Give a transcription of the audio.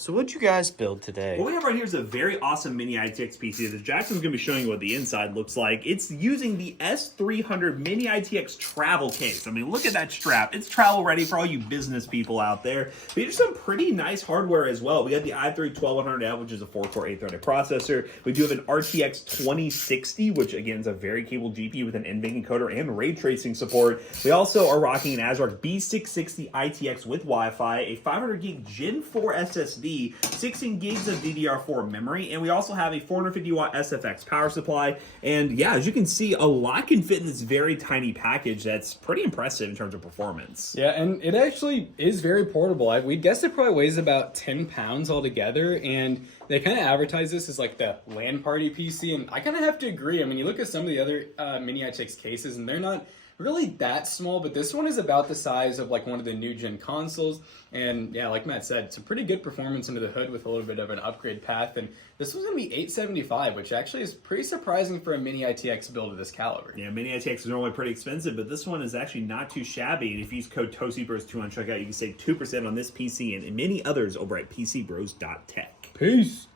So what'd you guys build today? What we have right here is a very awesome Mini-ITX PC that Jackson's going to be showing you what the inside looks like. It's using the S300 Mini-ITX travel case. I mean, look at that strap. It's travel ready for all you business people out there. But here's some pretty nice hardware as well. We got the i3-12100F, which is a 4-core 8-threaded processor. We do have an RTX 2060, which again is a very capable GPU with an NVIDIA encoder and ray tracing support. We also are rocking an ASRock B660 ITX with Wi-Fi, a 500 gig Gen 4 SSD, 16 gigs of DDR4 memory, and we also have a 450 watt SFX power supply. And yeah, as you can see, a lot can fit in this very tiny package that's pretty impressive in terms of performance. Yeah, and it actually is very portable. We guess it probably weighs about 10 pounds altogether, and they kind of advertise this as like the LAN party PC, and I kind of have to agree. I mean, you look at some of the other Mini-ITX cases, and they're not really that small, but this one is about the size of like one of the new gen consoles. And yeah, like Matt said, it's a pretty good performance under the hood with a little bit of an upgrade path. And this was going to be $875, which actually is pretty surprising for a Mini-ITX build of this caliber. Yeah, Mini-ITX is normally pretty expensive, but this one is actually not too shabby. And if you use code TOASTYBROS2 on checkout, you can save 2% on this PC and many others over at PCBros.tech. Peace.